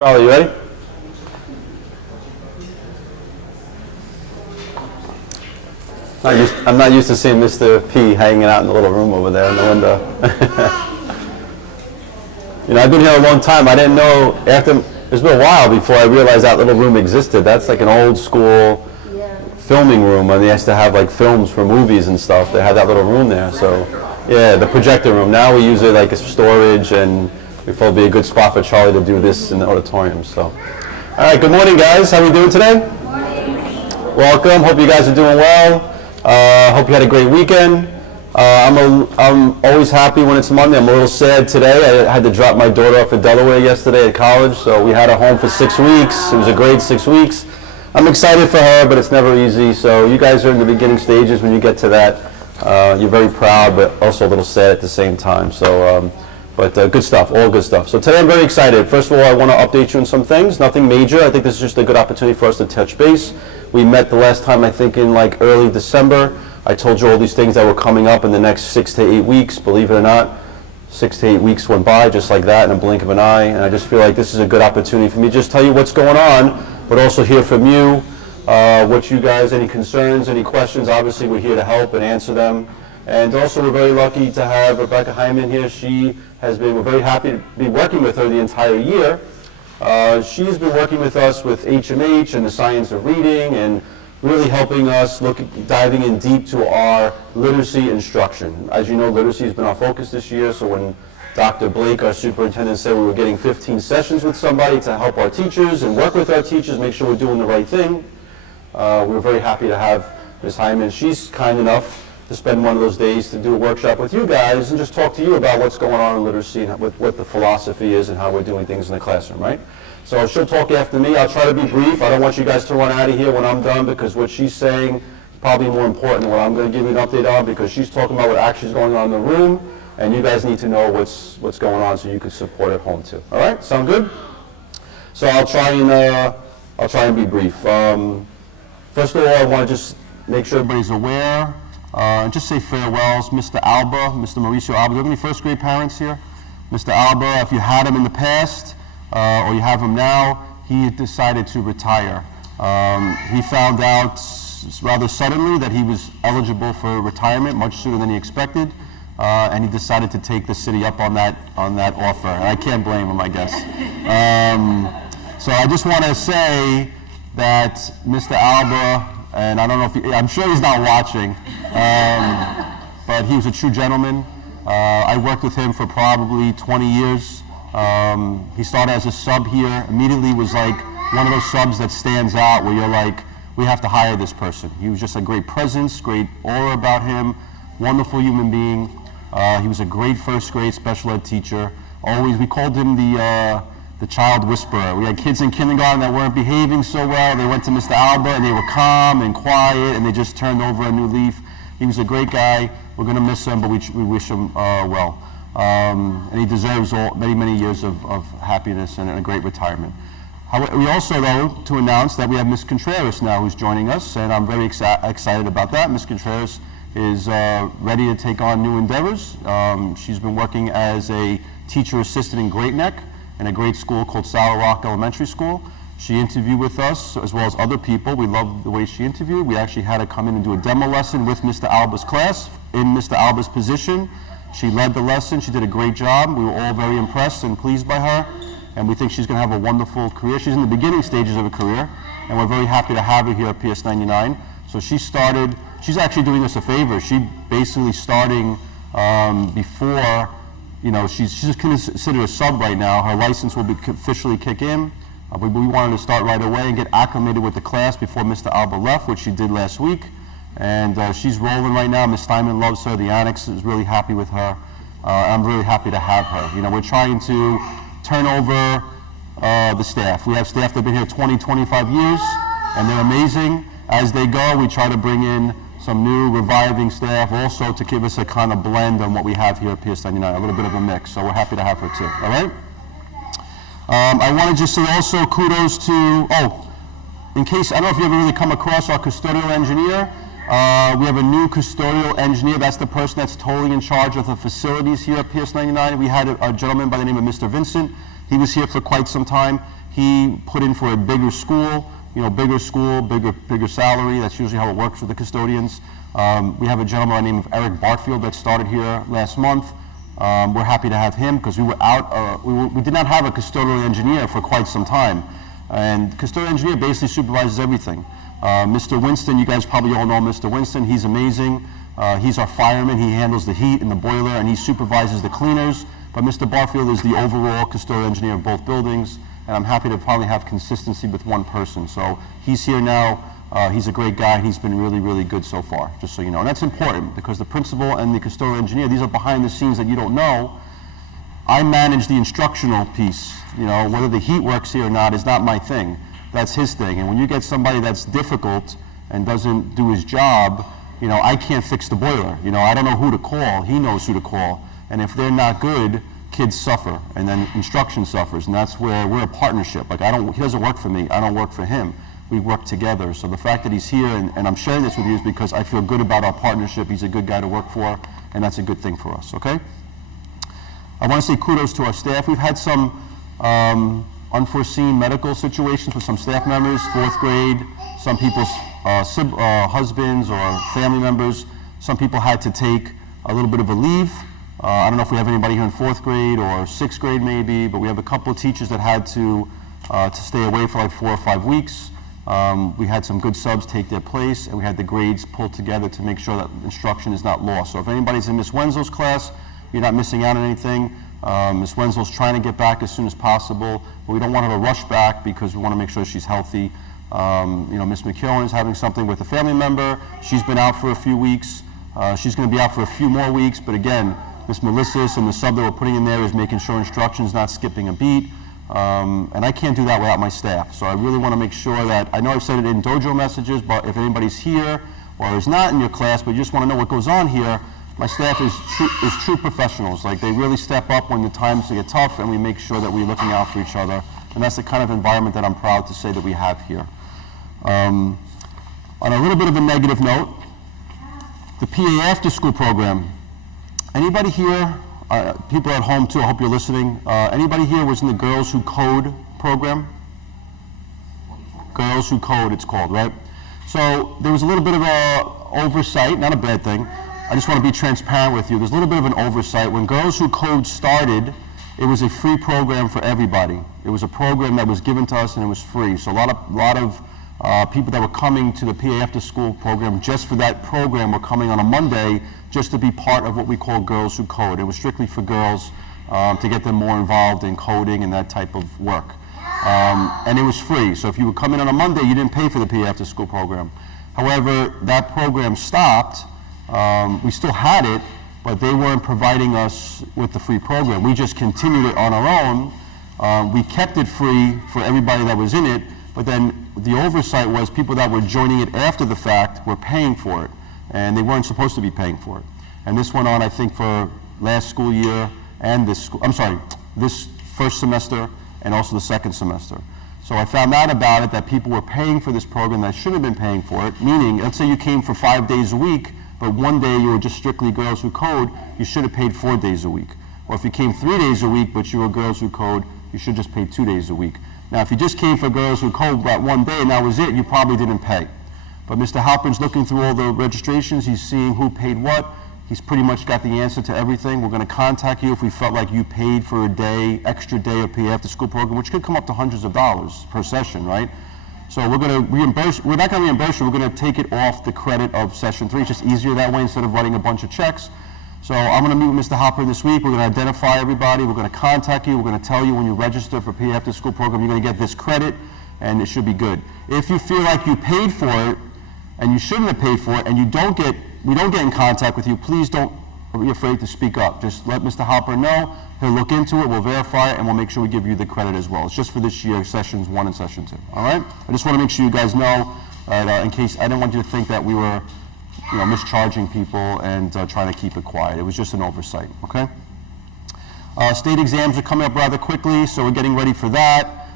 Charlie, you ready? I'm not used to seeing Mr. P hanging out in the little room over there in the window. I've been here a long time. I didn't know it's been a while before I realized that little room existed. That's like an old school filming room, and they used to have like films for movies and stuff. They had that little room there. So, yeah, the projector room. Now we use it like as storage, and we thought it'd be a good spot for Charlie to do this in the auditorium. So, all right, good morning, guys. How are we doing today? Good morning. Welcome. Hope you guys are doing well. Hope you had a great weekend. I'm always happy when it's Monday. I'm a little sad today. I had to drop my daughter off at Delaware yesterday at college, so we had her home for 6 weeks. It was a great 6 weeks. I'm excited for her, but it's never easy. So you guys are in the beginning stages. When you get to that, you're very proud, but also a little sad at the same time. So. But good stuff, all good stuff. So today I'm very excited. First of all, I want to update you on some things. Nothing major. I think this is just a good opportunity for us to touch base. We met the last time, I think, in like early December. I told you all these things that were coming up in the next 6 to 8 weeks. Believe it or not, 6 to 8 weeks went by just like that in a blink of an eye. And I just feel like this is a good opportunity for me to just tell you what's going on, but also hear from you, what you guys, any concerns, any questions. Obviously, we're here to help and answer them. And also, we're very lucky to have Rebecca Hyman here. We're very happy to be working with her the entire year. She's been working with us with HMH and the science of reading and really helping us diving in deep to our literacy instruction. As you know, literacy has been our focus this year, so when Dr. Blake, our superintendent, said we were getting 15 sessions with somebody to help our teachers and work with our teachers, make sure we're doing the right thing, we're very happy to have Ms. Hyman. She's kind enough to spend one of those days to do a workshop with you guys and just talk to you about what's going on in literacy and what the philosophy is and how we're doing things in the classroom, right? So she'll talk after me. I'll try to be brief. I don't want you guys to run out of here when I'm done, because what she's saying is probably more important than what I'm going to give you an update on, because she's talking about what actually is going on in the room, and you guys need to know what's going on so you can support at home too. All right? Sound good? So I'll try and be brief. First of all, I want to just make sure everybody's aware. Just say farewells. Mr. Alba, Mr. Mauricio Alba. Do you have any first grade parents here? Mr. Alba, if you had him in the past, or you have him now, he decided to retire. He found out rather suddenly that he was eligible for retirement much sooner than he expected, and he decided to take the city up on that offer. And I can't blame him, I guess. So I just want to say that Mr. Alba, and I don't know if I'm sure he's not watching, but he was a true gentleman. I worked with him for probably 20 years. He started as a sub here, immediately was like one of those subs that stands out where you're like, we have to hire this person. He was just a great presence, great aura about him, wonderful human being. He was a great first grade special ed teacher. We called him the child whisperer. We had kids in kindergarten that weren't behaving so well. They went to Mr. Alba and they were calm and quiet and they just turned over a new leaf. He was a great guy. We're going to miss him, but we wish him well. And he deserves many, many years of happiness and a great retirement. We also, though, to announce that we have Ms. Contreras now who's joining us, and I'm very excited about that. Ms. Contreras is ready to take on new endeavors. She's been working as a teacher assistant in Great Neck in a great school called Saddle Rock Elementary School. She interviewed with us as well as other people. We loved the way she interviewed. We actually had her come in and do a demo lesson with Mr. Alba's class in Mr. Alba's position. She led the lesson. She did a great job. We were all very impressed and pleased by her, and we think she's going to have a wonderful career. She's in the beginning stages of a career, and we're very happy to have her here at PS 99. So she's actually doing us a favor. She basically starting before, she's considered a sub right now. Her license will officially kick in. We wanted to start right away and get acclimated with the class before Mr. Alba left, which she did last week. And she's rolling right now. Ms. Steinman loves her. The Annex is really happy with her. I'm really happy to have her. We're trying to turn over the staff. We have staff that have been here 20, 25 years, and they're amazing. As they go, we try to bring in some new reviving staff also to give us a kind of blend on what we have here at PS 99, a little bit of a mix. So we're happy to have her too, all right? I want to just say also kudos to, in case, I don't know if you ever really come across our custodial engineer. We have a new custodial engineer. That's the person that's totally in charge of the facilities here at PS 99. We had a gentleman by the name of Mr. Vincent. He was here for quite some time. He put in for a bigger school, bigger salary. That's usually how it works with the custodians. We have a gentleman by the name of Eric Bartfield that started here last month. We're happy to have him because we were out, we did not have a custodial engineer for quite some time. And custodial engineer basically supervises everything. Mr. Winston, you guys probably all know Mr. Winston. He's amazing. He's our fireman. He handles the heat in the boiler and he supervises the cleaners. But Mr. Barfield is the overall custodial engineer of both buildings, and I'm happy to finally have consistency with one person. So he's here now. He's a great guy. He's been really, really good so far, just so you know. And that's important because the principal and the custodial engineer, these are behind the scenes that you don't know. I manage the instructional piece. Whether the heat works here or not is not my thing. That's his thing. And when you get somebody that's difficult and doesn't do his job, I can't fix the boiler. I don't know who to call. He knows who to call. And if they're not good, kids suffer, and then instruction suffers, and that's where we're a partnership. Like he doesn't work for me, I don't work for him. We work together. So the fact that he's here, and I'm sharing this with you, is because I feel good about our partnership. He's a good guy to work for, and that's a good thing for us, okay? I want to say kudos to our staff. We've had some unforeseen medical situations with some staff members, 4th grade, some people's husbands or family members. Some people had to take a little bit of a leave. I don't know if we have anybody here in 4th grade or 6th grade maybe, but we have a couple of teachers that had to stay away for like 4 or 5 weeks. We had some good subs take their place, and we had the grades pulled together to make sure that instruction is not lost. So if anybody's in Ms. Wenzel's class, you're not missing out on anything. Ms. Wenzel's trying to get back as soon as possible, but we don't want her to rush back because we want to make sure she's healthy. Ms. McKeown is having something with a family member. She's been out for a few weeks. She's going to be out for a few more weeks, but again, Ms. Melissus and the sub that we're putting in there is making sure instruction's not skipping a beat. And I can't do that without my staff. So I really want to make sure that, I know I've said it in dojo messages, but if anybody's here or is not in your class, but you just want to know what goes on here, my staff is true professionals. Like they really step up when the times get tough, and we make sure that we're looking out for each other. And that's the kind of environment that I'm proud to say that we have here. On a little bit of a negative note, the PA after school program. Anybody here, people at home too, I hope you're listening, anybody here was in the Girls Who Code program? Girls Who Code, it's called, right? So there was a little bit of a oversight, not a bad thing. I just want to be transparent with you. There's a little bit of an oversight. When Girls Who Code started, it was a free program for everybody. It was a program that was given to us and it was free. So a lot of people that were coming to the PA after school program just for that program were coming on a Monday just to be part of what we call Girls Who Code. It was strictly for girls to get them more involved in coding and that type of work. And it was free. So if you would come in on a Monday, you didn't pay for the PA after school program. However, that program stopped. We still had it, but they weren't providing us with the free program. We just continued it on our own. We kept it free for everybody that was in it, but then the oversight was people that were joining it after the fact were paying for it, and they weren't supposed to be paying for it. And this went on, I think, for last school year and this first semester and also the second semester. So I found out about it, that people were paying for this program that shouldn't have been paying for it, meaning, let's say you came for 5 days a week, but one day you were just strictly Girls Who Code, you should have paid 4 days a week. Or if you came 3 days a week, but you were Girls Who Code, you should just pay 2 days a week. Now, if you just came for Girls Who Code that one day and that was it, you probably didn't pay. But Mr. Halpern's looking through all the registrations, he's seeing who paid what. He's pretty much got the answer to everything. We're going to contact you if we felt like you paid for a day, extra day of PA after school program, which could come up to hundreds of dollars per session, right? So we're going to reimburse, we're not going to reimburse you, we're going to take it off the credit of session 3. It's just easier that way instead of writing a bunch of checks. So I'm going to meet with Mr. Hopper this week. We're going to identify everybody. We're going to contact you. We're going to tell you when you register for PA after school program, you're going to get this credit, and it should be good. If you feel like you paid for it, and you shouldn't have paid for it, and we don't get in contact with you, please don't be afraid to speak up. Just let Mr. Hopper know. He'll look into it, we'll verify it, and we'll make sure we give you the credit as well. It's just for this year, sessions 1 and session 2, all right? I just want to make sure you guys know, in case, I didn't want you to think that we were mischarging people and trying to keep it quiet. It was just an oversight, okay? State exams are coming up rather quickly, so we're getting ready for that.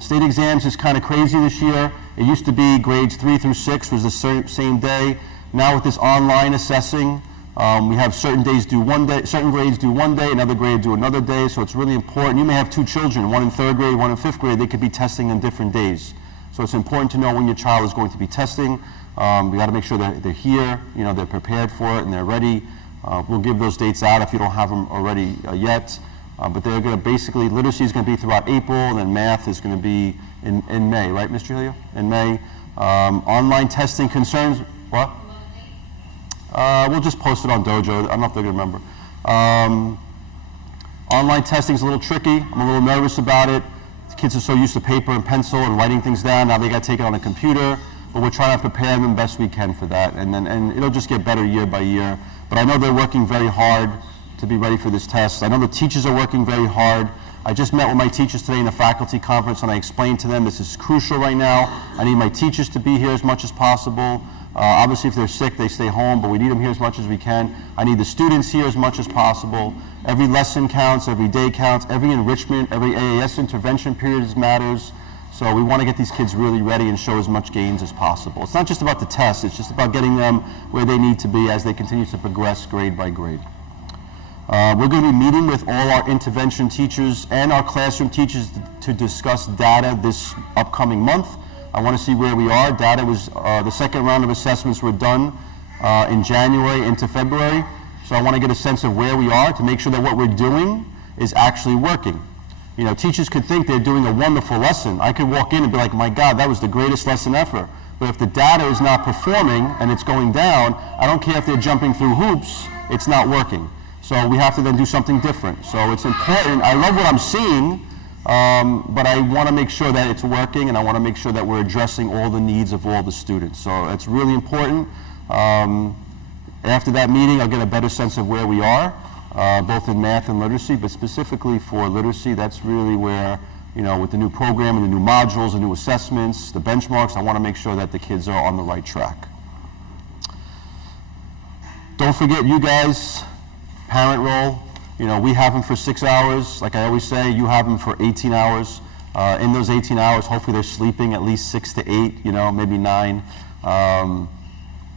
State exams is kind of crazy this year. It used to be grades 3 through 6 was the same day. Now with this online assessing, We have certain days do one day, certain grades do one day, another grade do another day, so it's really important. You may have two children, one in 3rd grade, one in 5th grade, they could be testing on different days. So it's important to know when your child is going to be testing. We got to make sure that they're here, you know, they're prepared for it and they're ready. We'll give those dates out if you don't have them already yet. But they're going to basically, literacy is going to be throughout April, and then math is going to be in May, right, Ms. Trujillo? In May. Online testing concerns, what? We'll just post it on Dojo. I'm not going to remember. Online testing is a little tricky. I'm a little nervous about it. The kids are so used to paper and pencil and writing things down. Now they got to take it on a computer. But we're trying to prepare them best we can for that. And it'll just get better year by year. But I know they're working very hard to be ready for this test. I know the teachers are working very hard. I just met with my teachers today in a faculty conference, and I explained to them this is crucial right now. I need my teachers to be here as much as possible. Obviously, if they're sick, they stay home, but we need them here as much as we can. I need the students here as much as possible. Every lesson counts, every day counts, every enrichment, every AAS intervention period matters. So we want to get these kids really ready and show as much gains as possible. It's not just about the test, it's just about getting them where they need to be as they continue to progress grade by grade. We're going to be meeting with all our intervention teachers and our classroom teachers to discuss data this upcoming month. I want to see where we are. Data was, the second round of assessments were done in January into February. So I want to get a sense of where we are to make sure that what we're doing is actually working. You know, teachers could think they're doing a wonderful lesson. I could walk in and be like, my God, that was the greatest lesson ever. But if the data is not performing and it's going down, I don't care if they're jumping through hoops, it's not working. So we have to then do something different. So it's important. I love what I'm seeing, but I want to make sure that it's working, and I want to make sure that we're addressing all the needs of all the students. So it's really important. After that meeting, I'll get a better sense of where we are, both in math and literacy, but specifically for literacy, that's really where, you know, with the new program and the new modules, the new assessments, the benchmarks, I want to make sure that the kids are on the right track. Don't forget, you guys, parent role, you know, we have them for 6 hours. Like I always say, you have them for 18 hours. In those 18 hours, hopefully they're sleeping at least 6 to 8, you know, maybe 9.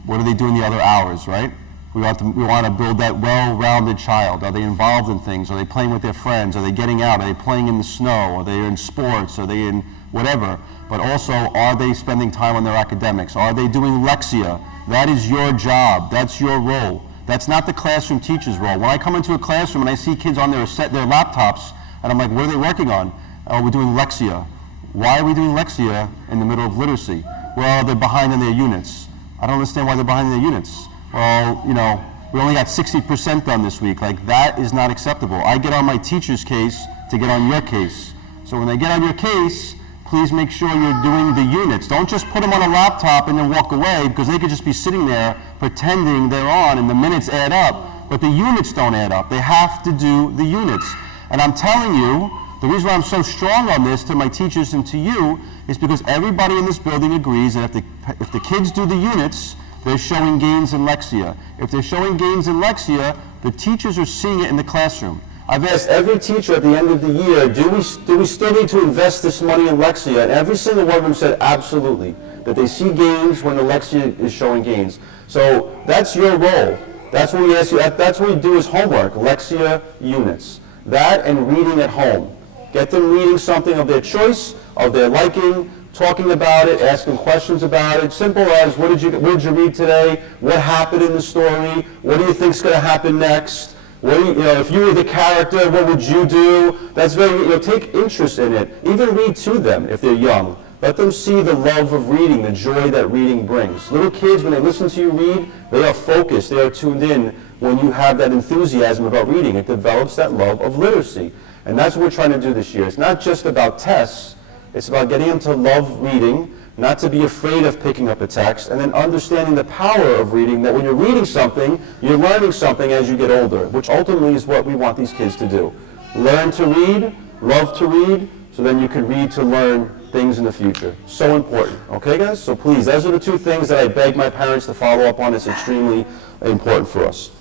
What are they doing the other hours, right? We want to build that well-rounded child. Are they involved in things? Are they playing with their friends? Are they getting out? Are they playing in the snow? Are they in sports? Are they in whatever? But also, are they spending time on their academics? Are they doing Lexia? That is your job. That's your role. That's not the classroom teacher's role. When I come into a classroom and I see kids on their laptops, and I'm like, what are they working on? Oh, we're doing Lexia. Why are we doing Lexia in the middle of literacy? Well, they're behind in their units. I don't understand why they're behind in their units. Well, you know, we only got 60% done this week. Like, that is not acceptable. I get on my teacher's case to get on your case. So when they get on your case, please make sure you're doing the units. Don't just put them on a laptop and then walk away, because they could just be sitting there pretending they're on and the minutes add up, but the units don't add up. They have to do the units. And I'm telling you, the reason why I'm so strong on this to my teachers and to you is because everybody in this building agrees that if the kids do the units, they're showing gains in Lexia. If they're showing gains in Lexia, the teachers are seeing it in the classroom. I've asked every teacher at the end of the year, do we still need to invest this money in Lexia? And every single one of them said absolutely, that they see gains when the Lexia is showing gains. So that's your role. That's what we ask you. That's what we do as homework, Lexia units. That and reading at home. Get them reading something of their choice, of their liking, talking about it, asking questions about it. Simple as, what did you read today? What happened in the story? What do you think is going to happen next? What do you know, if you were the character, what would you do? That's very, you know, take interest in it. Even read to them if they're young. Let them see the love of reading, the joy that reading brings. Little kids, when they listen to you read, they are focused, they are tuned in. When you have that enthusiasm about reading, it develops that love of literacy. And that's what we're trying to do this year. It's not just about tests, it's about getting them to love reading, not to be afraid of picking up a text, and then understanding the power of reading, that when you're reading something, you're learning something as you get older, which ultimately is what we want these kids to do. Learn to read, love to read, so then you can read to learn things in the future. So important. Okay, guys? So please, those are the two things that I beg my parents to follow up on. It's extremely important for us.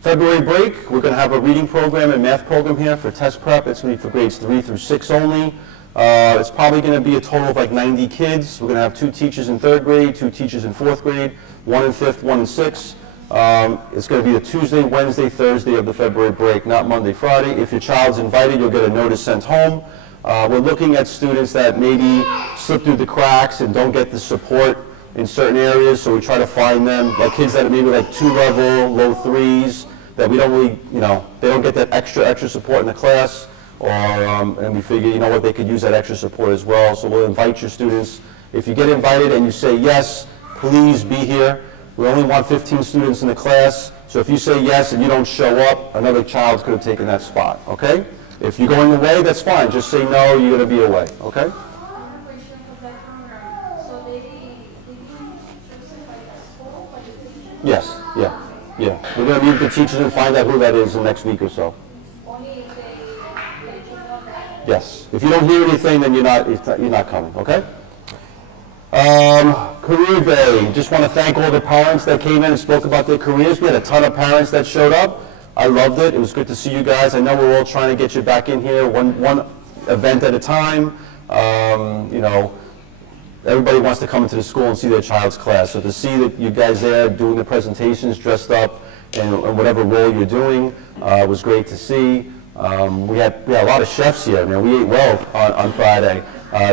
February break, we're going to have a reading program and math program here for test prep. It's going to be for grades 3 through 6 only. It's probably going to be a total of like 90 kids. We're going to have 2 teachers in 3rd grade, 2 teachers in 4th grade, 1 in 5th, 1 in 6th. It's going to be the Tuesday, Wednesday, Thursday of the February break, not Monday, Friday. If your child's invited, you'll get a notice sent home. We're looking at students that maybe slip through the cracks and don't get the support in certain areas, so we try to find them, like kids that are maybe like 2-level, low 3s, that we don't really, they don't get that extra support in the class, or, and we figure, what, they could use that extra support as well. So we'll invite your students. If you get invited and you say yes, please be here. We only want 15 students in the class, so if you say yes and you don't show up, another child could have taken that spot, okay? If you're going away, that's fine. Just say no, you're going to be away, okay? I have a question of that program. So they chosen by the school, by the teacher? Yes, yeah. We're going to meet the teachers and find out who that is in the next week or so. Only if they just know that. Yes. If you don't hear anything, then you're not coming, okay? Career Day. Just want to thank all the parents that came in and spoke about their careers. We had a ton of parents that showed up. I loved it. It was good to see you guys. I know we're all trying to get you back in here one event at a time. Everybody wants to come into the school and see their child's class. So to see that you guys there doing the presentations, dressed up, and whatever role you're doing was great to see. We had a lot of chefs here. Man, we ate well on Friday.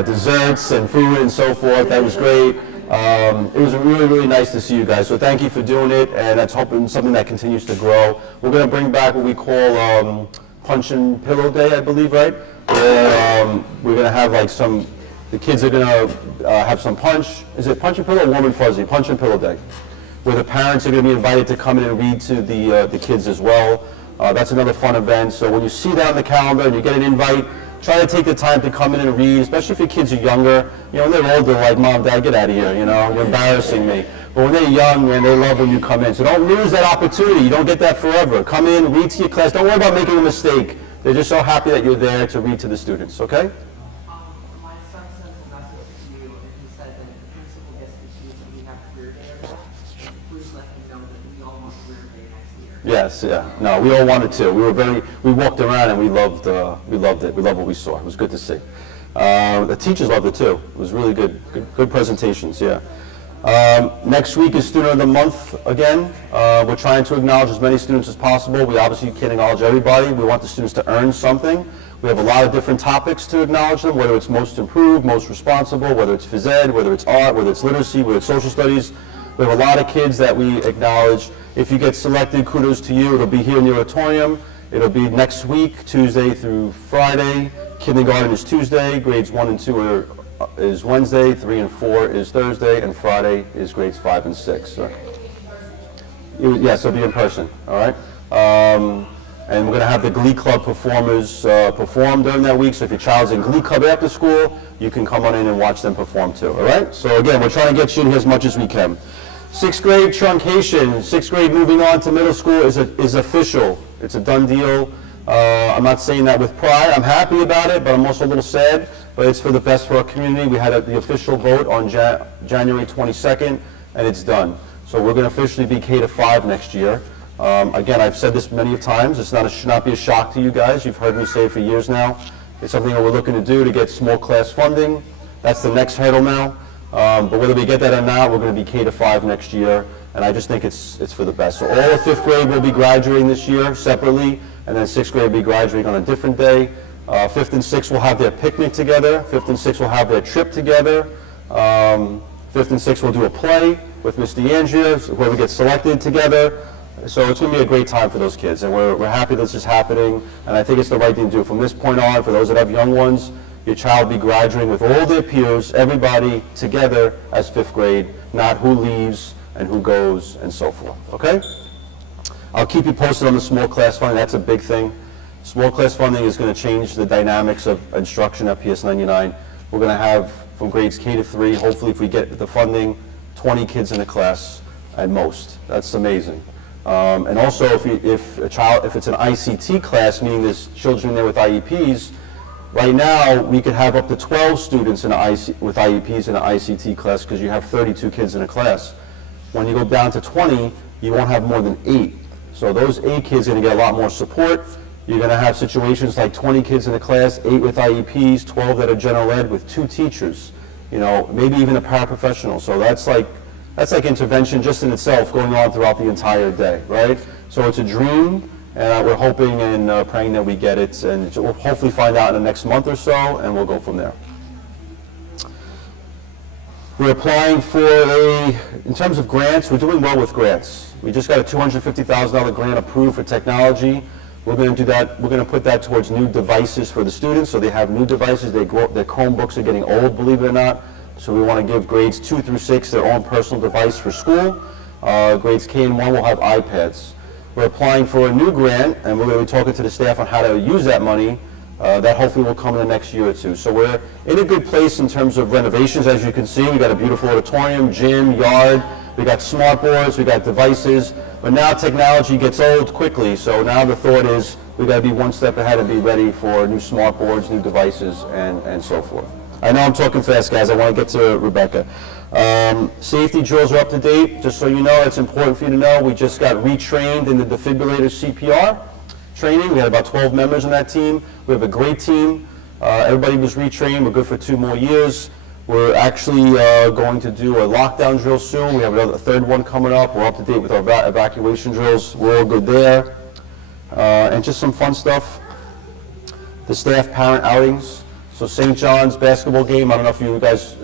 Desserts and food and so forth. That was great. It was really, really nice to see you guys. So thank you for doing it, and that's hoping something that continues to grow. We're going to bring back what we call Punch and Pillow Day, I believe, right? Where we're going to have like the kids are going to have some punch. Is it Punch and Pillow or Warm and Fuzzy? Punch and Pillow Day, where the parents are going to be invited to come in and read to the kids as well. That's another fun event. So when you see that on the calendar and you get an invite, try to take the time to come in and read, especially if your kids are younger. When they're older, like, Mom, Dad, get out of here, you're embarrassing me. But when they're young, man, they love when you come in. So don't lose that opportunity. You don't get that forever. Come in, read to your class. Don't worry about making a mistake. They're just so happy that you're there to read to the students, okay? My son sent a message to you, and he said that the principal gets to choose if we have career day or not. Please let him know that we all want career day next year. Yes, yeah. No, we all wanted to. We walked around and we loved it. We loved what we saw. It was good to see. The teachers loved it too. It was really good presentations, yeah. Next week is Student of the Month again. We're trying to acknowledge as many students as possible. We obviously can't acknowledge everybody. We want the students to earn something. We have a lot of different topics to acknowledge them, whether it's most improved, most responsible, whether it's phys ed, whether it's art, whether it's literacy, whether it's social studies. We have a lot of kids that we acknowledge. If you get selected, kudos to you. It'll be here in the auditorium. It'll be next week, Tuesday through Friday. Kindergarten is Tuesday, grades 1 and 2 is Wednesday, 3 and 4 is Thursday, and Friday is grades 5 and 6. So, yes, it'll be in person, all right? And we're going to have the Glee Club performers perform during that week, so if your child's in Glee Club after school, you can come on in and watch them perform too, all right? So again, we're trying to get you in here as much as we can. 6th grade truncation, 6th grade moving on to middle school is official. It's a done deal. I'm not saying that with pride. I'm happy about it, but I'm also a little sad. But it's for the best for our community. We had the official vote on January 22nd, and it's done. So we're going to officially be K-5 next year. Again, I've said this many times. It should not be a shock to you guys. You've heard me say it for years now. It's something that we're looking to do to get small class funding. That's the next hurdle now. But whether we get that or not, we're going to be K-5 next year. And I just think it's for the best. So all of 5th grade will be graduating this year separately, and then 6th grade will be graduating on a different day. 5th and 6th will have their picnic together. 5th and 6th will have their trip together. 5th and 6th will do a play with Miss DeAndrea, whoever gets selected together. So it's going to be a great time for those kids, and we're happy this is happening, and I think it's the right thing to do. From this point on, for those that have young ones, your child will be graduating with all their peers, everybody together as 5th grade, not who leaves and who goes and so forth, okay? I'll keep you posted on the small class funding. That's a big thing. Small class funding is going to change the dynamics of instruction at PS 99. We're going to have, from grades K-3, hopefully if we get the funding, 20 kids in a class at most. That's amazing. And also if it's an ICT class, meaning there's children there with IEPs, right now we could have up to 12 students with IEPs in an ICT class because you have 32 kids in a class. When you go down to 20, you won't have more than 8. So those 8 kids are going to get a lot more support. You're going to have situations like 20 kids in a class, 8 with IEPs, 12 that are general ed with 2 teachers, maybe even a paraprofessional. So that's like That's like intervention just in itself going on throughout the entire day, right? So it's a dream, and we're hoping and praying that we get it, and we'll hopefully find out in the next month or so, and we'll go from there. We're applying for in terms of grants, we're doing well with grants. We just got a $250,000 grant approved for technology. We're going to do that, we're going to put that towards new devices for the students, so they have new devices. Their Chromebooks are getting old, believe it or not, so we want to give grades 2 through 6 their own personal device for school. Grades K and 1 will have iPads. We're applying for a new grant, and we're going to be talking to the staff on how to use that money. That hopefully will come in the next year or two. So we're in a good place in terms of renovations. As you can see, we got a beautiful auditorium, gym, yard. We got smart boards, we got devices. But now technology gets old quickly, so now the thought is we got to be one step ahead and be ready for new smart boards, new devices, and so forth. I know I'm talking fast, guys. I want to get to Rebecca. Safety drills are up to date. Just so you know, it's important for you to know, we just got retrained in the defibrillator CPR training. We had about 12 members on that team. We have a great team. Everybody was retrained. We're good for 2 more years. We're actually going to do a lockdown drill soon. We have a third one coming up. We're up to date with our evacuation drills. We're all good there. And just some fun stuff. The staff parent outings. So St. John's basketball game, I don't know if you guys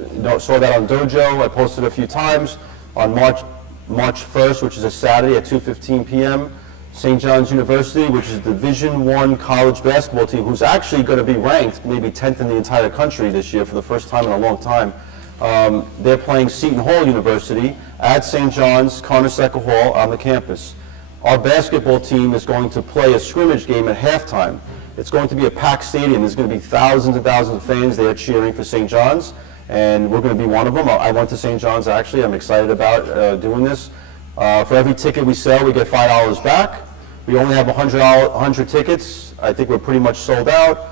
saw that on Dojo. I posted a few times on March 1st, which is a Saturday at 2:15 p.m. St. John's University, which is a Division I college basketball team, who's actually going to be ranked maybe 10th in the entire country this year for the first time in a long time. They're playing Seton Hall University at St. John's, Carnesecca Hall on the campus. Our basketball team is going to play a scrimmage game at halftime. It's going to be a packed stadium. There's going to be thousands and thousands of fans there cheering for St. John's, and we're going to be one of them. I went to St. John's actually. I'm excited about doing this. For every ticket we sell, we get $5 back. We only have 100 tickets. I think we're pretty much sold out.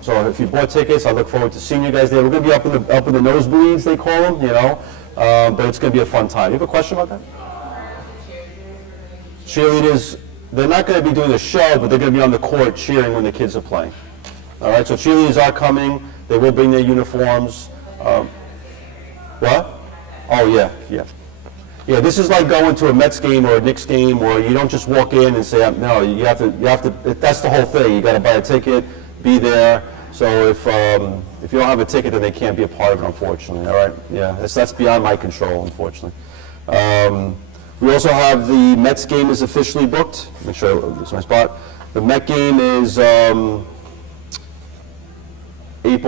So if you bought tickets, I look forward to seeing you guys there. We're going to be up in the nosebleeds, they call them, you know. But it's going to be a fun time. You have a question about that? Cheerleaders, they're not going to be doing a show, but they're going to be on the court cheering when the kids are playing. All right, so cheerleaders are coming. They will bring their uniforms. What? Oh, yeah. Yeah, this is like going to a Mets game or a Knicks game where you don't just walk in and say, no, you have to, that's the whole thing. You got to buy a ticket, be there. So if you don't have a ticket, then they can't be a part of it, unfortunately, all right? Yeah, that's beyond my control, unfortunately. We also have the Mets game is officially booked. Make sure I lose my spot. The Met game is April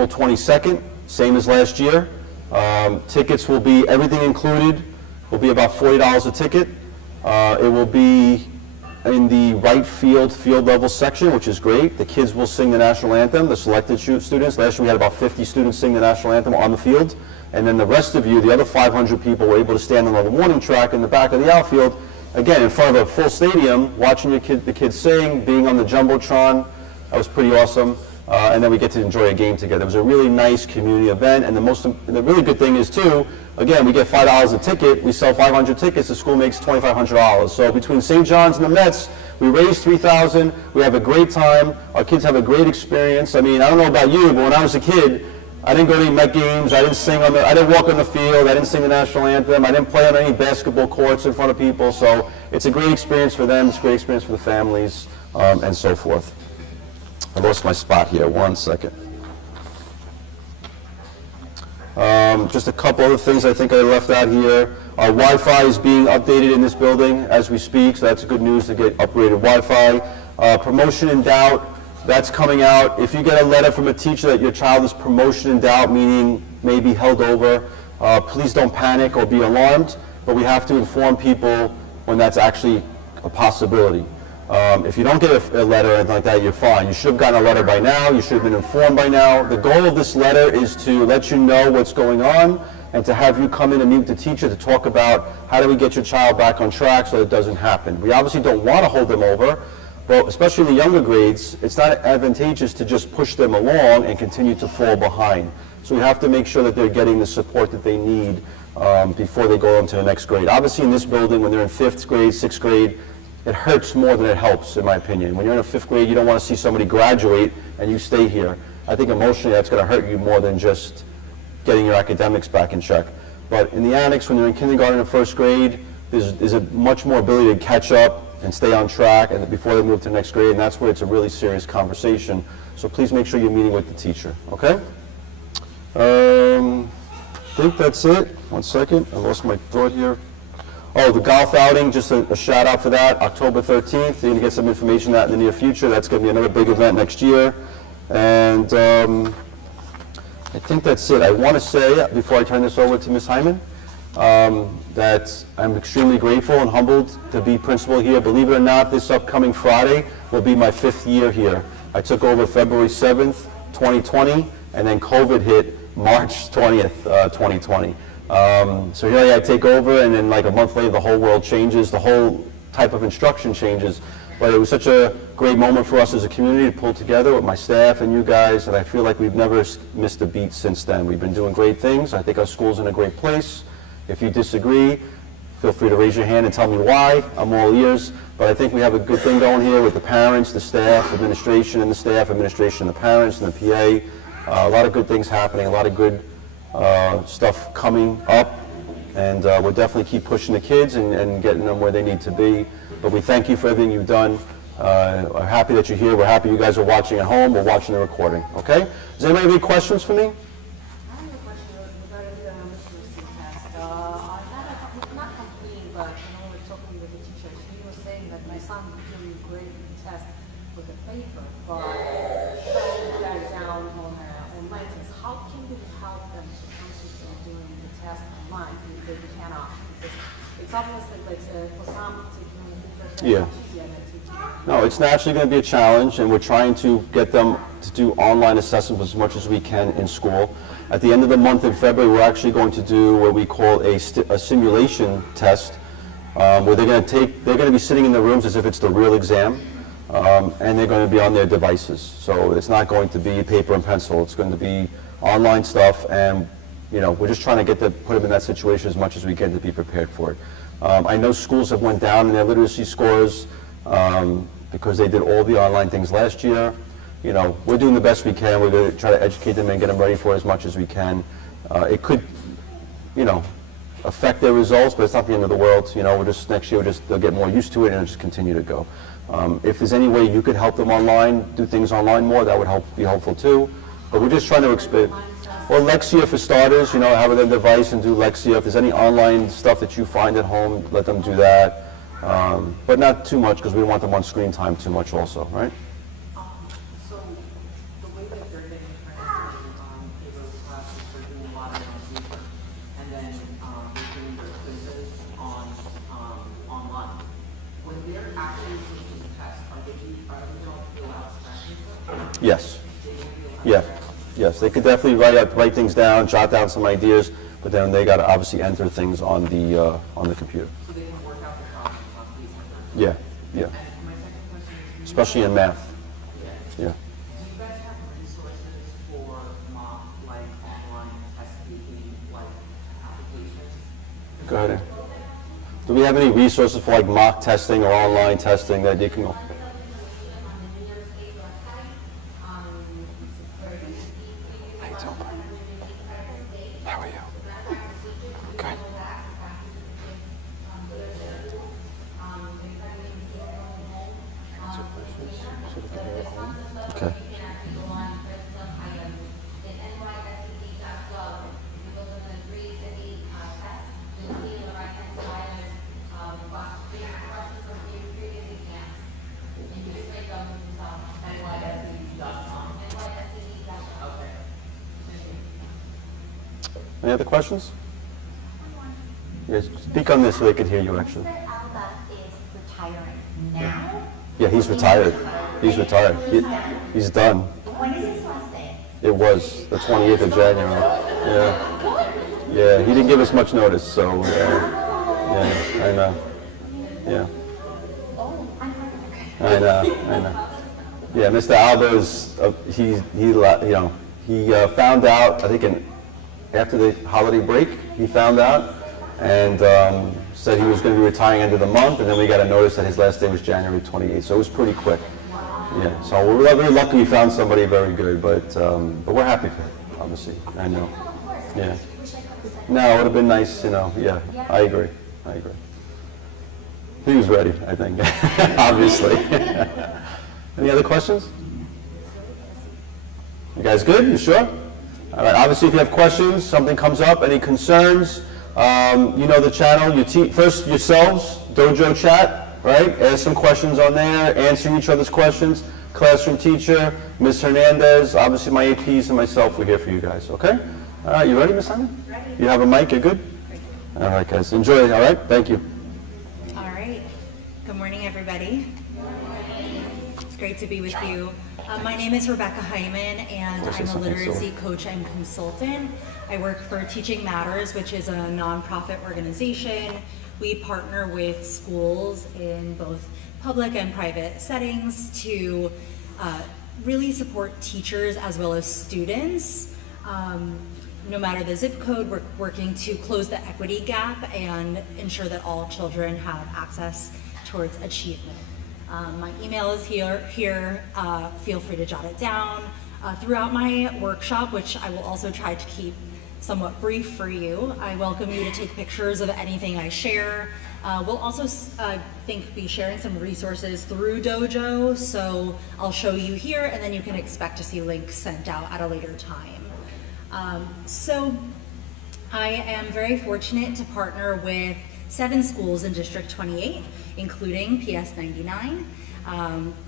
22nd, same as last year. Tickets will be, everything included, will be about $40 a ticket. It will be in the right field level section, which is great. The kids will sing the national anthem, the selected students. Last year we had about 50 students sing the national anthem on the field. And then the rest of you, the other 500 people, were able to stand on the warning track in the back of the outfield, again, in front of a full stadium, watching the kids sing, being on the Jumbotron. That was pretty awesome. And then we get to enjoy a game together. It was a really nice community event, and the really good thing is too, again, we get $5 a ticket, we sell 500 tickets, the school makes $2,500. So between St. John's and the Mets, we raised $3,000, we have a great time, our kids have a great experience. I mean, I don't know about you, but when I was a kid, I didn't go to any Met games, I didn't walk on the field, I didn't sing the national anthem, I didn't play on any basketball courts in front of people, so it's a great experience for them, it's a great experience for the families, and so forth. I lost my spot here, 1 second. Just a couple other things I think I left out here. Our Wi-Fi is being updated in this building as we speak, so that's good news to get upgraded Wi-Fi. Promotion in doubt, that's coming out. If you get a letter from a teacher that your child is promotion in doubt, meaning may be held over, please don't panic or be alarmed, but we have to inform people when that's actually a possibility. If you don't get a letter or anything like that, you're fine. You should have gotten a letter by now. You should have been informed by now. The goal of this letter is to let you know what's going on and to have you come in and meet with the teacher to talk about how do we get your child back on track so it doesn't happen. We obviously don't want to hold them over, but especially in the younger grades, it's not advantageous to just push them along and continue to fall behind. So we have to make sure that they're getting the support that they need before they go on to the next grade. Obviously in this building, when they're in 5th grade, 6th grade, it hurts more than it helps, in my opinion. When you're in a 5th grade, you don't want to see somebody graduate and you stay here. I think emotionally that's going to hurt you more than just getting your academics back in check. But in the annex, when they're in kindergarten and first grade, there's a much more ability to catch up and stay on track and before they move to the next grade, and that's where it's a really serious conversation. So please make sure you're meeting with the teacher, okay? I think that's it. One second, I lost my thought here. Oh, the golf outing, just a shout out for that, October 13th. You're going to get some information on that in the near future. That's going to be another big event next year. And I think that's it. I want to say, before I turn this over to Ms. Hyman, that I'm extremely grateful and humbled to be principal here. Believe it or not, this upcoming Friday will be my 5th year here. I took over February 7th, 2020, and then COVID hit March 20th, 2020. So here I take over, and then like a month later, the whole world changes, the whole type of instruction changes. But it was such a great moment for us as a community to pull together with my staff and you guys, and I feel like we've never missed a beat since then. We've been doing great things. I think our school's in a great place. If you disagree, feel free to raise your hand and tell me why. I'm all ears. But I think we have a good thing going here with the parents, the staff, administration and the staff, administration and the parents and the PA. A lot of good things happening, a lot of good stuff coming up. And we'll definitely keep pushing the kids and getting them where they need to be. But we thank you for everything you've done. We're happy that you're here. We're happy you guys are watching at home. We're watching the recording. Okay? Does anybody have any questions for me? I have a question regarding the literacy test. I had a, not complete, but we're talking with the teachers. He was saying that my son was doing great in the test with the paper, but trying to get down on online test. How can we help them to concentrate on doing the test online if they cannot? Because it's obviously like for some taking Yeah. No, it's naturally going to be a challenge, and we're trying to get them to do online assessments as much as we can in school. At the end of the month in February, we're actually going to do what we call a simulation test, where they're going to be sitting in the rooms as if it's the real exam, and they're going to be on their devices. So it's not going to be paper and pencil. It's going to be online stuff, and we're just trying to put them in that situation as much as we can to be prepared for it. I know schools have went down in their literacy scores because they did all the online things last year. We're doing the best we can. We're going to try to educate them and get them ready for it as much as we can. It could, affect their results, but it's not the end of the world. Next year they'll get more used to it and it'll just continue to go. If there's any way you could help them online, do things online more, that would be helpful too. But we're just trying to expand. Well, Lexia for starters, have their device and do Lexia. If there's any online stuff that you find at home, let them do that. But not too much, because we don't want them on screen time too much also, right? So the way that they're getting trained in those classes, they're doing a lot of it on Zoom, and then they're doing their quizzes online. When they're actually taking the test, are they going to fill out scratching? Yes. Yeah. Yes, they could definitely write things down, jot down some ideas, but then they got to obviously enter things on the computer. So they can work out the problems on these. Yeah, yeah. And my second question is, Especially in math. Yeah. do you guys have resources for mock, online test taking, applications? Go ahead. Do we have any resources for mock testing or online testing that they can go? How are you? Good. Okay. Any other questions? Yes, speak on this so they could hear you actually. Mr. Alba is retiring now? Yeah, he's retired. He's retired. He's done. When is his last day? It was the 28th of January. Yeah. Yeah, he didn't give us much notice, so yeah, I know. Yeah. Oh, I'm I know. Yeah, Mr. Alba is, he found out, I think after the holiday break, he found out and said he was going to be retiring end of the month, and then we got a notice that his last day was January 28th, so it was pretty quick. Yeah, so we're very lucky we found somebody very good, but we're happy for him, obviously, I know. of course. Yeah. Wish I could No, it would have been nice, you know, yeah, I agree. He was ready, I think, obviously. Any other questions? You guys good? You sure? All right, obviously if you have questions, something comes up, any concerns, you know the channel, first yourselves, Dojo Chat, right? Ask some questions on there, answering each other's questions. Classroom teacher, Ms. Hernandez, obviously my APs and myself, we're here for you guys, okay? All right, you ready, Ms. Simon? Ready. You have a mic, you're good? All right, guys, enjoy, all right? Thank you. All right. Good morning, everybody. It's great to be with you. My name is Rebecca Hyman, and I'm a literacy coach and consultant. I work for Teaching Matters, which is a nonprofit organization. We partner with schools in both public and private settings to really support teachers as well as students. No matter the zip code, we're working to close the equity gap and ensure that all children have access towards achievement. My email is here. Feel free to jot it down. Throughout my workshop, which I will also try to keep somewhat brief for you, I welcome you to take pictures of anything I share. We'll also, be sharing some resources through Dojo, so I'll show you here, and then you can expect to see links sent out at a later time. So I am very fortunate to partner with 7 schools in District 28, including PS 99.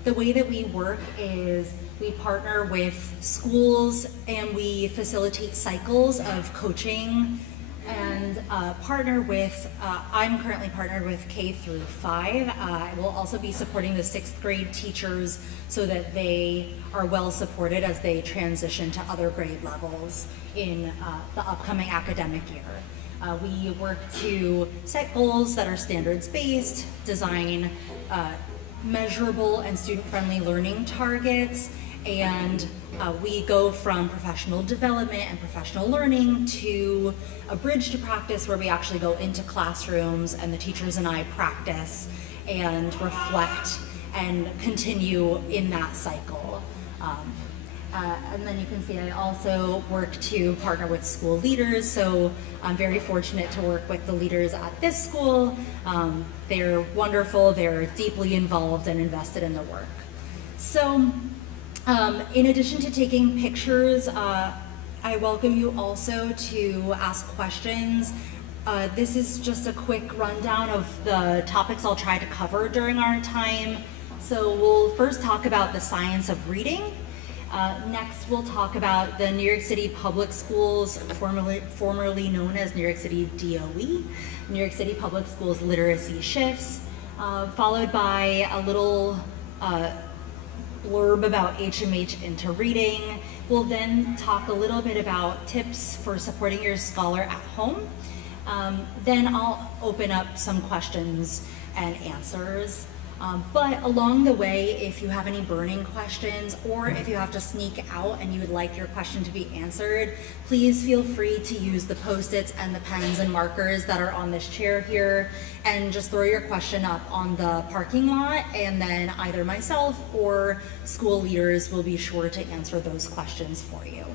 The way that we work is we partner with schools and we facilitate cycles of coaching and I'm currently partnered with K through 5. I will also be supporting the 6th grade teachers so that they are well supported as they transition to other grade levels in the upcoming academic year. We work to set goals that are standards-based, design measurable and student-friendly learning targets, and we go from professional development and professional learning to a bridge to practice where we actually go into classrooms and the teachers and I practice and reflect and continue in that cycle. And then you can see I also work to partner with school leaders, so I'm very fortunate to work with the leaders at this school. They're wonderful, they're deeply involved and invested in the work. So in addition to taking pictures, I welcome you also to ask questions. This is just a quick rundown of the topics I'll try to cover during our time. So we'll first talk about the science of reading. Next, we'll talk about the New York City Public Schools, formerly known as New York City DOE, New York City Public Schools literacy shifts, followed by a little blurb about HMH into reading. We'll then talk a little bit about tips for supporting your scholar at home. Then I'll open up some questions and answers. But along the way, if you have any burning questions or if you have to sneak out and you would like your question to be answered, please feel free to use the Post-its and the pens and markers that are on this chair here and just throw your question up on the parking lot, and then either myself or school leaders will be sure to answer those questions for you.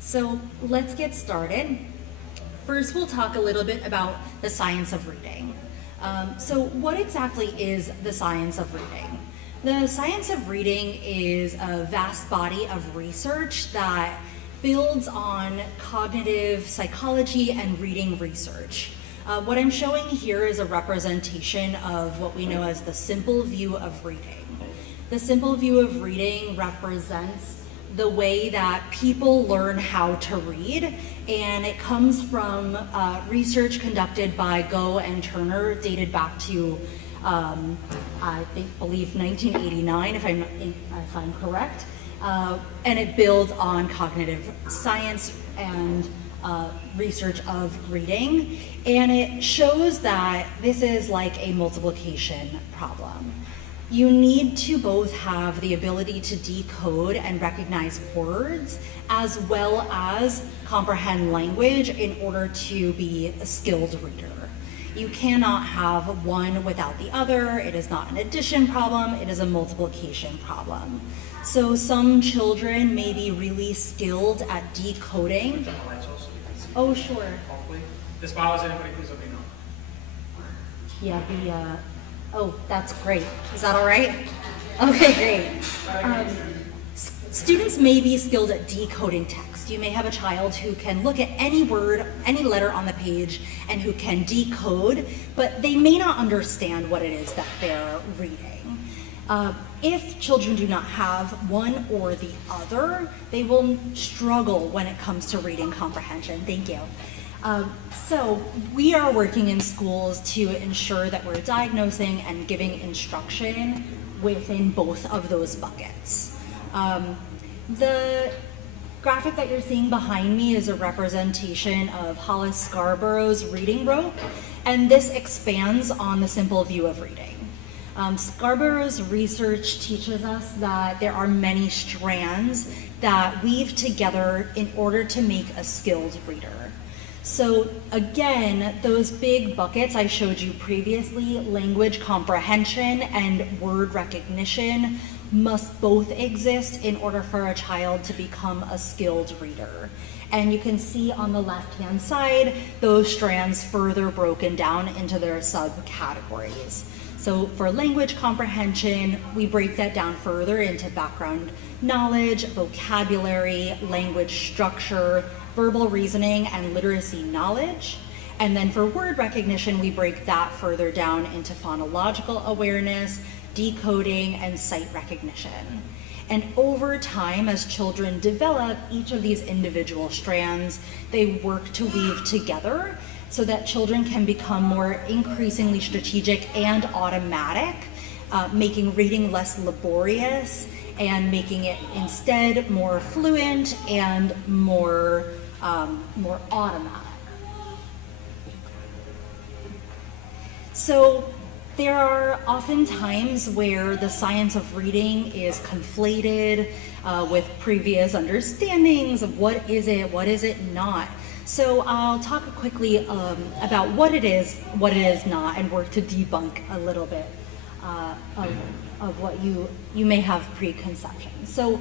So let's get started. First, we'll talk a little bit about the science of reading. So what exactly is the science of reading? The science of reading is a vast body of research that builds on cognitive psychology and reading research. What I'm showing here is a representation of what we know as the simple view of reading. The simple view of reading represents the way that people learn how to read, and it comes from research conducted by Go and Turner, dated back to I believe 1989, if I'm correct, and it builds on cognitive science and research of reading, and it shows that this is like a multiplication problem. You need to both have the ability to decode and recognize words as well as comprehend language in order to be a skilled reader. You cannot have one without the other. It is not an addition problem, it is a multiplication problem. So some children may be really skilled at decoding. Oh, sure. hopefully. If this bothers anybody, please let me know. Yeah, oh, that's great. Is that all right? Okay, great. Students may be skilled at decoding text. You may have a child who can look at any word, any letter on the page, and who can decode, but they may not understand what it is that they're reading. If children do not have one or the other, they will struggle when it comes to reading comprehension. Thank you. So we are working in schools to ensure that we're diagnosing and giving instruction within both of those buckets. The graphic that you're seeing behind me is a representation of Hollis Scarborough's reading rope, and this expands on the simple view of reading. Scarborough's research teaches us that there are many strands that weave together in order to make a skilled reader. So again, those big buckets I showed you previously, language comprehension and word recognition, must both exist in order for a child to become a skilled reader. And you can see on the left-hand side, those strands further broken down into their subcategories. So for language comprehension, we break that down further into background knowledge, vocabulary, language structure, verbal reasoning, and literacy knowledge. And then for word recognition, we break that further down into phonological awareness, decoding, and sight recognition. And over time, as children develop each of these individual strands, they work to weave together so that children can become more increasingly strategic and automatic, making reading less laborious and making it instead more fluent and more automatic. So there are often times where the science of reading is conflated with previous understandings of what is it not. So I'll talk quickly about what it is not, and work to debunk a little bit of what you may have preconceptions. So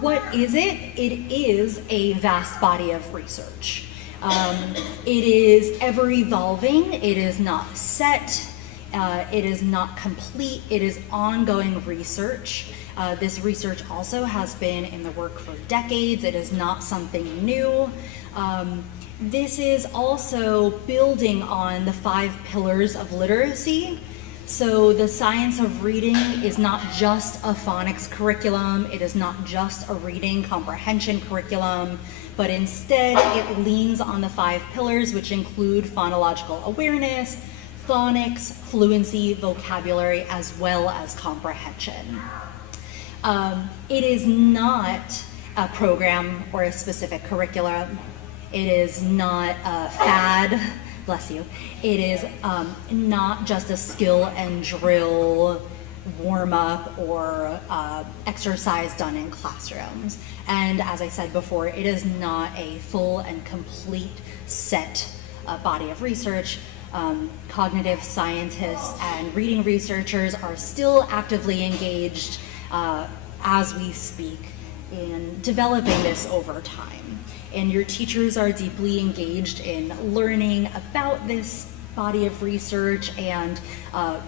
what is it? It is a vast body of research. It is ever evolving, it is not set, it is not complete, it is ongoing research. This research also has been in the work for decades, it is not something new. This is also building on the 5 pillars of literacy. So the science of reading is not just a phonics curriculum, it is not just a reading comprehension curriculum, but instead it leans on the 5 pillars, which include phonological awareness, phonics, fluency, vocabulary, as well as comprehension. It is not a program or a specific curriculum. It is not a fad, bless you. It is not just a skill and drill warm up or exercise done in classrooms. And as I said before, it is not a full and complete set body of research. Cognitive scientists and reading researchers are still actively engaged as we speak in developing this over time. And your teachers are deeply engaged in learning about this body of research and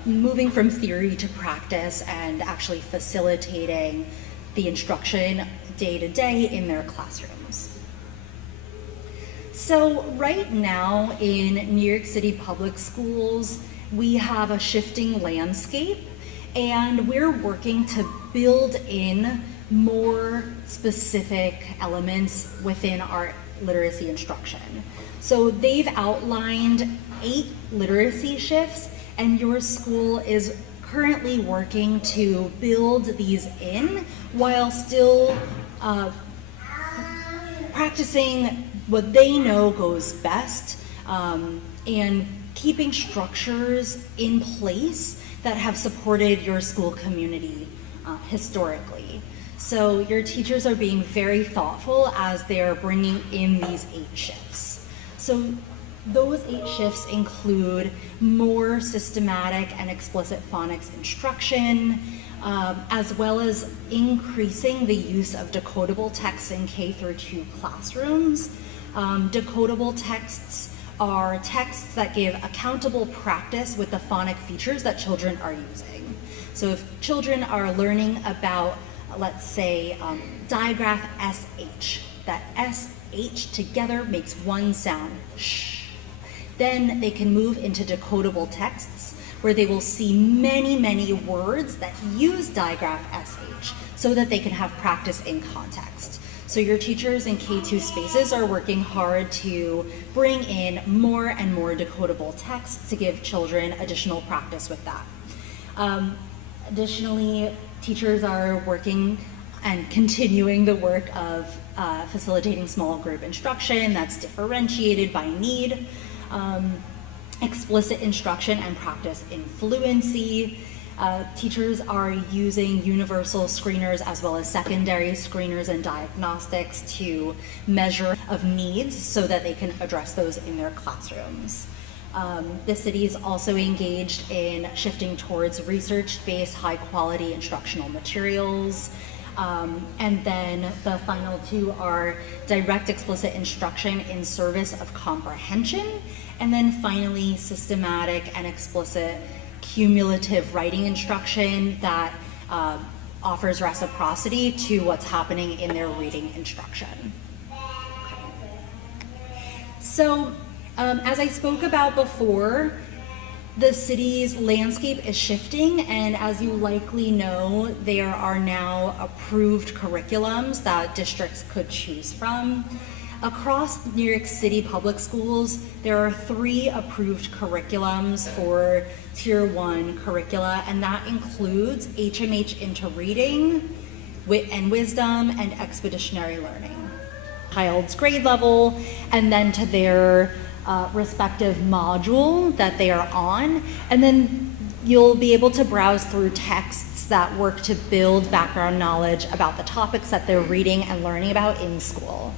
moving from theory to practice and actually facilitating the instruction day to day in their classrooms. So right now in New York City public schools, we have a shifting landscape, and we're working to build in more specific elements within our literacy instruction. So they've outlined 8 literacy shifts, and your school is currently working to build these in while still practicing what they know goes best, and keeping structures in place that have supported your school community historically. So your teachers are being very thoughtful as they're bringing in these 8 shifts. So Those 8 shifts include more systematic and explicit phonics instruction, as well as increasing the use of decodable texts in K through 2 classrooms. Decodable texts are texts that give accountable practice with the phonic features that children are using. So if children are learning about, let's say, digraph SH, that SH together makes one sound, shh. Then they can move into decodable texts where they will see many, many words that use digraph SH so that they can have practice in context. So your teachers in K2 spaces are working hard to bring in more and more decodable texts to give children additional practice with that. Additionally, teachers are working and continuing the work of facilitating small group instruction that's differentiated by need, explicit instruction and practice in fluency. Teachers are using universal screeners as well as secondary screeners and diagnostics to measure of needs so that they can address those in their classrooms. The city is also engaged in shifting towards research-based, high-quality instructional materials. And then the final 2 are direct explicit instruction in service of comprehension. And then finally, systematic and explicit cumulative writing instruction that offers reciprocity to what's happening in their reading instruction. So, as I spoke about before, the city's landscape is shifting, and as you likely know, there are now approved curriculums that districts could choose from. Across New York City public schools, there are 3 approved curriculums for Tier 1 curricula, and that includes HMH into Reading, Wit and Wisdom, and Expeditionary Learning. Child's grade level, and then to their respective module that they are on, and then you'll be able to browse through texts that work to build background knowledge about the topics that they're reading and learning about in school.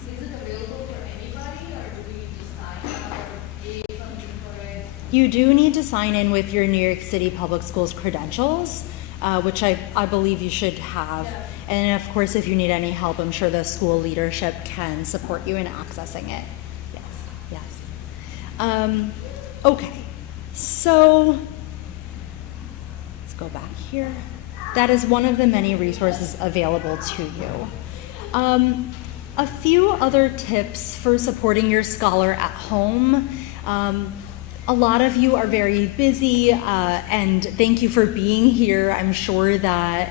Is it available for anybody, or do we need to sign up or pay something for it? You do need to sign in with your New York City Public Schools credentials, which I believe you should have. And of course, if you need any help, I'm sure the school leadership can support you in accessing it. Yes. Okay, so let's go back here. That is one of the many resources available to you. A few other tips for supporting your scholar at home. A lot of you are very busy, and thank you for being here. I'm sure that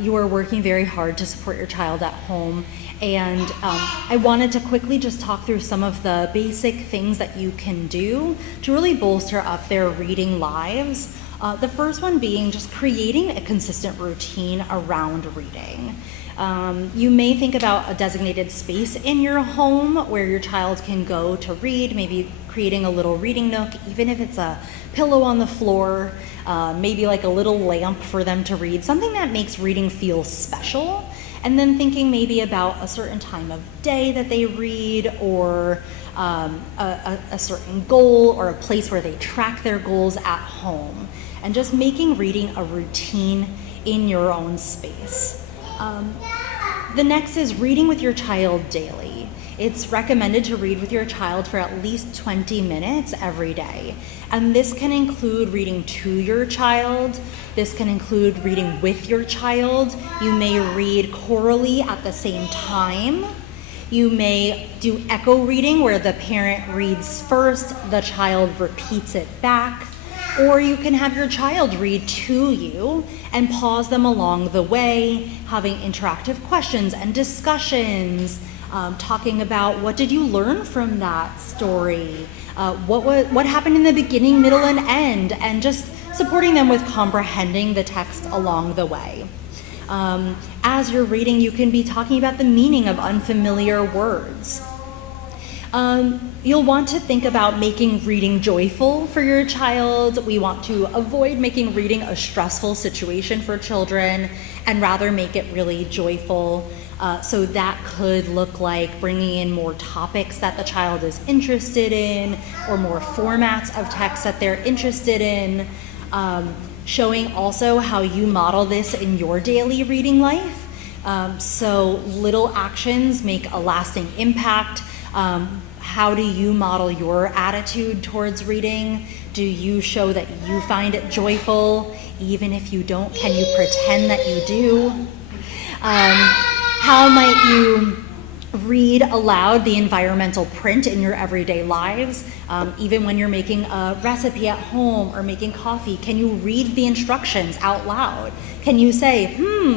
you are working very hard to support your child at home. And I wanted to quickly just talk through some of the basic things that you can do to really bolster up their reading lives. The first one being just creating a consistent routine around reading. You may think about a designated space in your home where your child can go to read, maybe creating a little reading nook, even if it's a pillow on the floor, maybe like a little lamp for them to read, something that makes reading feel special. And then thinking maybe about a certain time of day that they read, or a certain goal, or a place where they track their goals at home. And just making reading a routine in your own space. The next is reading with your child daily. It's recommended to read with your child for at least 20 minutes every day. And this can include reading to your child. This can include reading with your child. You may read chorally at the same time. You may do echo reading where the parent reads first, the child repeats it back. Or you can have your child read to you and pause them along the way, having interactive questions and discussions, talking about what did you learn from that story, what happened in the beginning, middle, and end, and just supporting them with comprehending the text along the way. As you're reading, you can be talking about the meaning of unfamiliar words. You'll want to think about making reading joyful for your child. We want to avoid making reading a stressful situation for children and rather make it really joyful. So that could look like bringing in more topics that the child is interested in, or more formats of text that they're interested in. Showing also how you model this in your daily reading life. So little actions make a lasting impact. How do you model your attitude towards reading? Do you show that you find it joyful? Even if you don't, can you pretend that you do? How might you read aloud the environmental print in your everyday lives? Even when you're making a recipe at home or making coffee, can you read the instructions out loud? Can you say,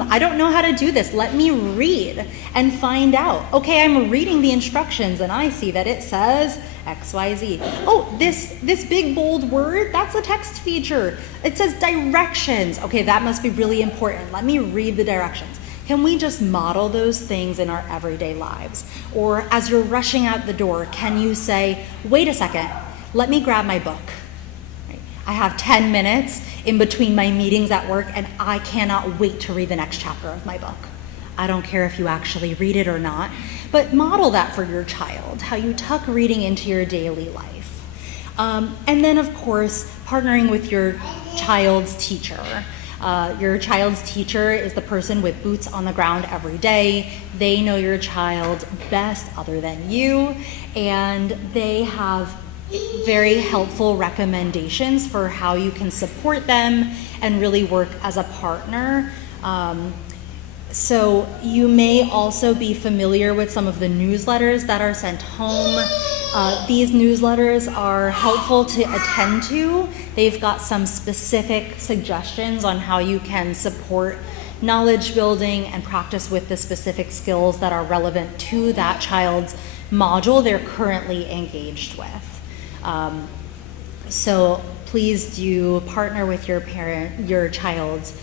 I don't know how to do this, let me read and find out. Okay, I'm reading the instructions and I see that it says XYZ. Oh, this big bold word, that's a text feature. It says directions. Okay, that must be really important. Let me read the directions. Can we just model those things in our everyday lives? Or as you're rushing out the door, can you say, wait a second, let me grab my book. Right? I have 10 minutes in between my meetings at work and I cannot wait to read the next chapter of my book. I don't care if you actually read it or not, but model that for your child, how you tuck reading into your daily life. And then of course, partnering with your child's teacher. Your child's teacher is the person with boots on the ground every day. They know your child best other than you, and they have very helpful recommendations for how you can support them and really work as a partner. So you may also be familiar with some of the newsletters that are sent home. These newsletters are helpful to attend to. They've got some specific suggestions on how you can support knowledge building and practice with the specific skills that are relevant to that child's module they're currently engaged with. So please do partner with your child's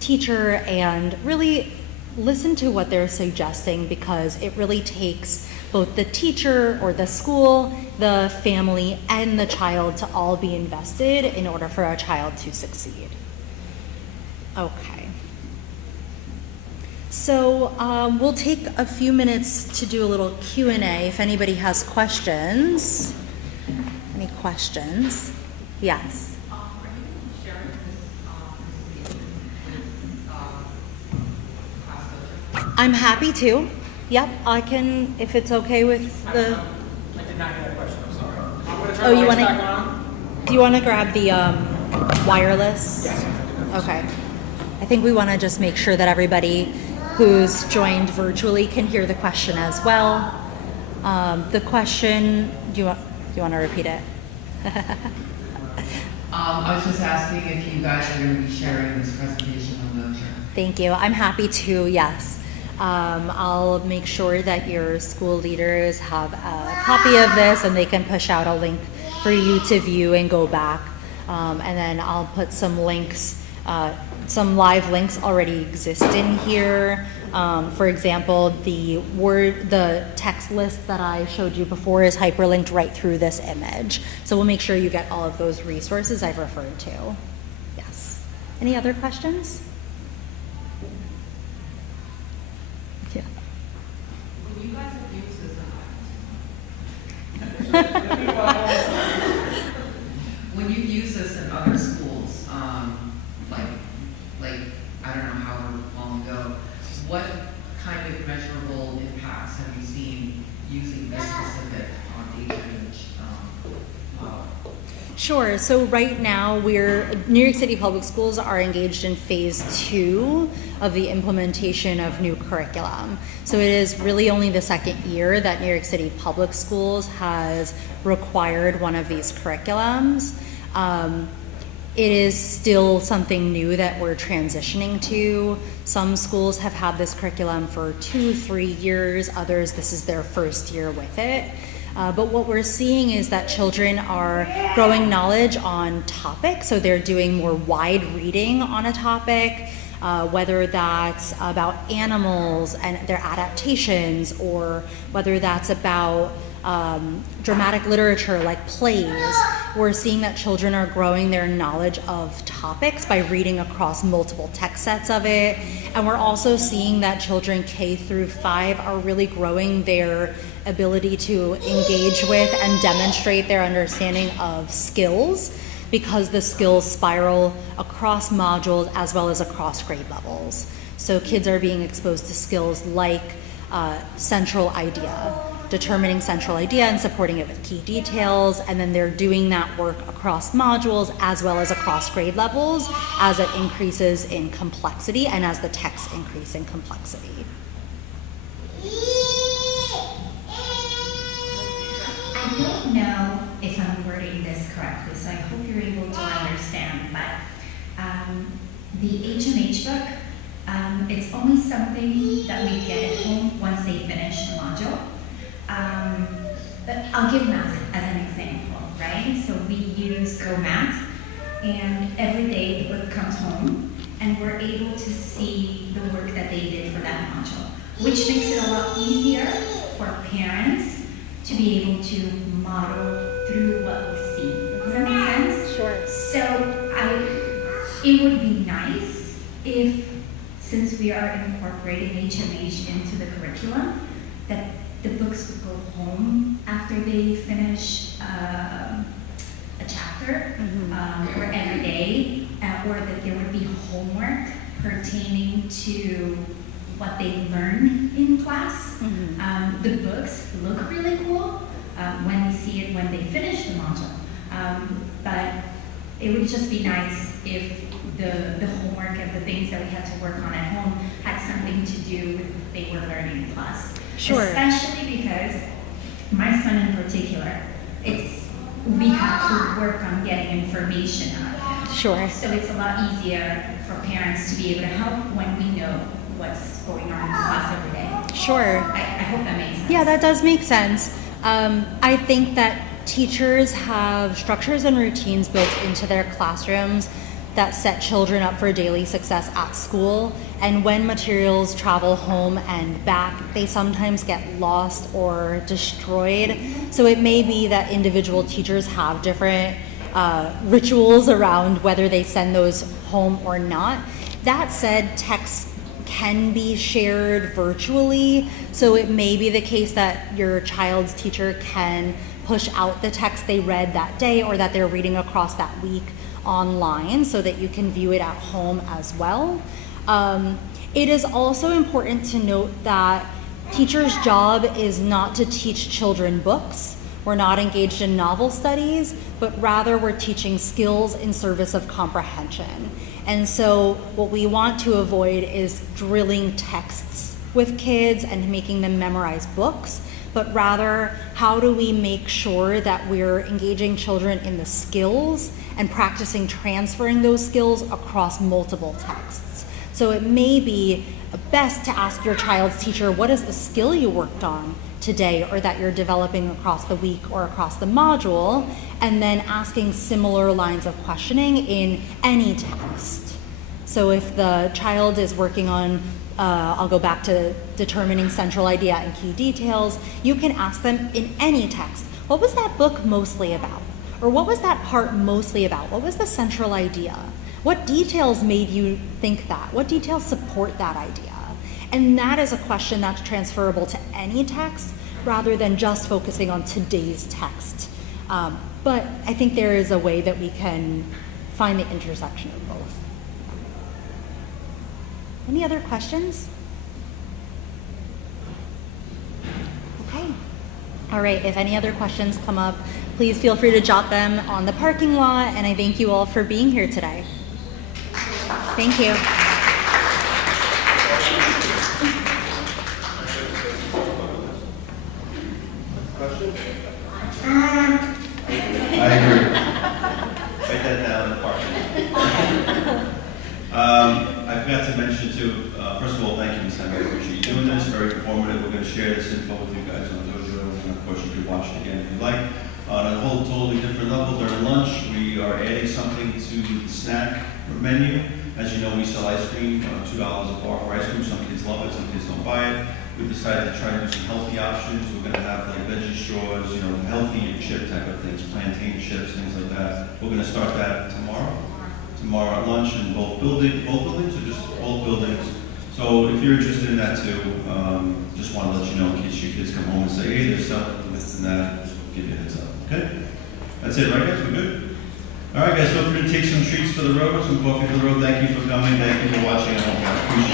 teacher and really listen to what they're suggesting, because it really takes both the teacher or the school, the family, and the child to all be invested in order for a child to succeed. Okay. So we'll take a few minutes to do a little Q&A if anybody has questions. Any questions? Yes. I'm happy to. Yep, I can, if it's okay with the... I did not hear that question, I'm sorry. I'm gonna Oh, turn you the lights wanna- back on. Do you want to grab the wireless? Yes. Okay. I think we want to just make sure that everybody who's joined virtually can hear the question as well. The question, do you want to repeat it? I was just asking if you guys are going to be sharing this presentation on the lecture. Thank you. I'm happy to, yes. I'll make sure that your school leaders have a copy of this and they can push out a link for you to view and go back. And then I'll put some links, some live links already exist in here. For example, the text list that I showed you before is hyperlinked right through this image. So we'll make sure you get all of those resources I've referred to. Yes. Any other questions? Yeah. When you guys have used this when you use this in other schools, like I don't know how long ago, what kind of measurable impacts have you seen using this specific age model? Sure. So right now, New York City Public Schools are engaged in phase 2 of the implementation of new curriculum. So it is really only the second year that New York City Public Schools has required one of these curriculums. It is still something new that we're transitioning to. Some schools have had this curriculum for 2-3 years. Others, this is their first year with it. But what we're seeing is that children are growing knowledge on topics, so they're doing more wide reading on a topic, whether that's about animals and their adaptations, or whether that's about dramatic literature like plays. We're seeing that children are growing their knowledge of topics by reading across multiple text sets of it. And we're also seeing that children K through 5 are really growing their ability to engage with and demonstrate their understanding of skills, because the skills spiral across modules as well as across grade levels. So kids are being exposed to skills like central idea, determining central idea and supporting it with key details, and then they're doing that work across modules as well as across grade levels as it increases in complexity and as the texts increase in complexity. I don't know if I'm wording this correctly, so I hope you're able to understand, but the HMH book, it's only something that we get at home once they finish the module. But I'll give math as an example, right? So we use Go Math, and every day the book comes home, and we're able to see the work that they did for that module, which makes it a lot easier for parents to be able to model through what we see. Does that make sense? Sure. So it would be nice if, since we are incorporating HMH into the curriculum, that the books would go home after they finish a chapter, or every day, or that there would be homework pertaining to what they learn in class. The books look really cool when we see it when they finish the module, but it would just be nice if the homework and the things that we had to work on at home had something to do with what they were learning in class. Sure. Especially because my son in particular, we have to work on getting information out of him. Sure. So it's a lot easier for parents to be able to help when we know what's going on in class every day. Sure. I hope that makes sense. Yeah, that does make sense. I think that teachers have structures and routines built into their classrooms that set children up for daily success at school. And when materials travel home and back, they sometimes get lost or destroyed. So it may be that individual teachers have different rituals around whether they send those home or not. That said, texts can be shared virtually. So it may be the case that your child's teacher can push out the text they read that day or that they're reading across that week online so that you can view it at home as well. It is also important to note that teachers' job is not to teach children books. We're not engaged in novel studies, but rather we're teaching skills in service of comprehension. And so what we want to avoid is drilling texts with kids and making them memorize books, but rather how do we make sure that we're engaging children in the skills and practicing transferring those skills across multiple texts. So it may be best to ask your child's teacher, what is the skill you worked on today or that you're developing across the week or across the module, and then asking similar lines of questioning in any text. So if the child is working on, I'll go back to determining central idea and key details, you can ask them in any text, what was that book mostly about? Or what was that part mostly about? What was the central idea? What details made you think that? What details support that idea? And that is a question that's transferable to any text rather than just focusing on today's text. But I think there is a way that we can find the intersection of both. Any other questions? Okay. All right, if any other questions come up, please feel free to jot them on the parking lot, and I thank you all for being here today. Thank you. I agree. Write that down in the parking. I forgot to mention too, first of all, thank you, Ms. Henry. I appreciate you doing this, very informative. We're going to share this info with you guys on Dojo, and of course you can watch it again if you like. On a whole totally different level, during lunch, we are adding something to the snack menu. As you know, we sell ice cream, $2 a bar for ice cream. Some kids love it, some kids don't buy it. We decided to try to do some healthy options. We're going to have like veggie straws, you know, healthy chip type of things, plantain chips, things like that. We're gonna start that tomorrow. Tomorrow at lunch in both buildings, or just both buildings. So if you're interested in that too, just want to let you know in case your kids come home and say, hey, there's something, this and that, just give you a heads up, okay? That's it, right guys, we're good? All right guys, feel free to take some treats for the road, some coffee for the road. Thank you for coming, thank you for watching, I hope you appreciate it.